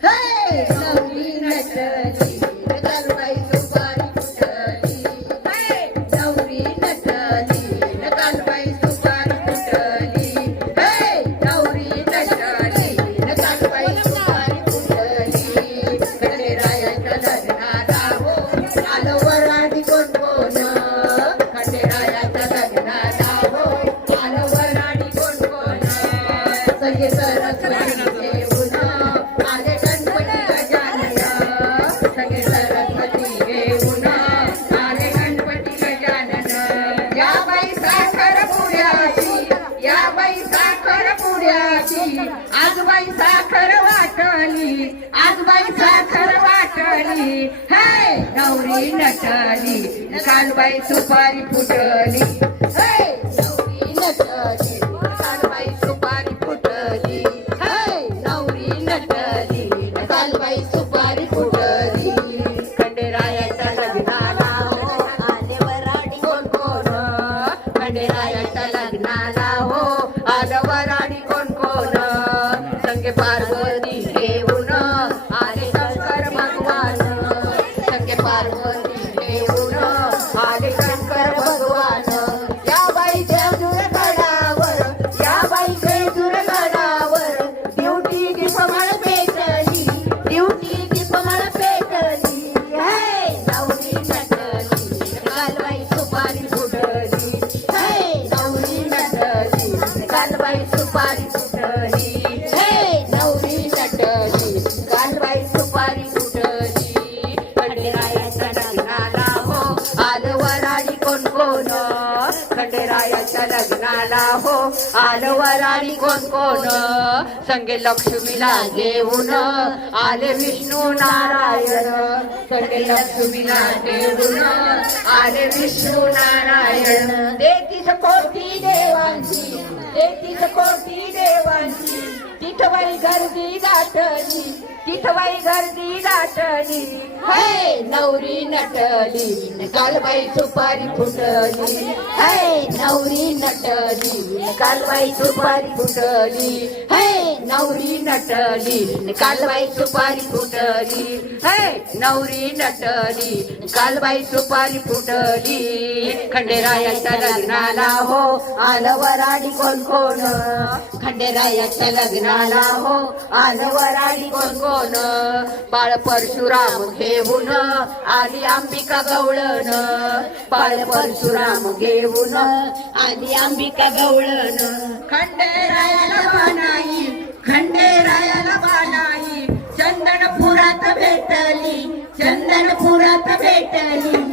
Hey, so we make the team. बाई साखर वाटली आज बाई साखर वाटली. हाय नवरी नटली काल बाई सुपारी फुटली. हाय सुपारी फुटली नवरी नटली. कालबाई सुपारी फुटली खंडेरायाच्या लग्नाला हो. आलं वराडी कोण कोण? खंडेरायाच्या लग्नाला हो. आलं कोण कोण? संगे लक्ष्मीला घेऊन आले विष्णू नारायण. संगे लक्ष्मीला घेऊन आले विष्णू नारायण. तेतीस कोटी देवांची कोटी देवांची? तिथवाई गर्दी गाठली. तिथवाई गर्दी दाटली है नवरी नटली कालबाई सुपारी फुटली. है नवरी नटली कालबाई सुपारी फुटली. है नवरी नटली कालबाई सुपारी फुटली. है नवरी नटली कालबाई सुपारी फुटली. खंडेरायाच्या लग्नाला हो आलवराडी कोण कोण? खंडेरायाच्या लग्नाला हो आलवराडी कोण कोण? घेऊन बाळ परशुराम घेऊन आली अंबिका गवळण. बाळ परशुराम घेऊन आली अंबिका गवळण. खंडेरायाला बानाई खंडेरायाला बानाई चंदनपुरात भेटली चंदनपुरात भेटली.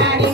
Daddy.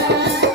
Thank you.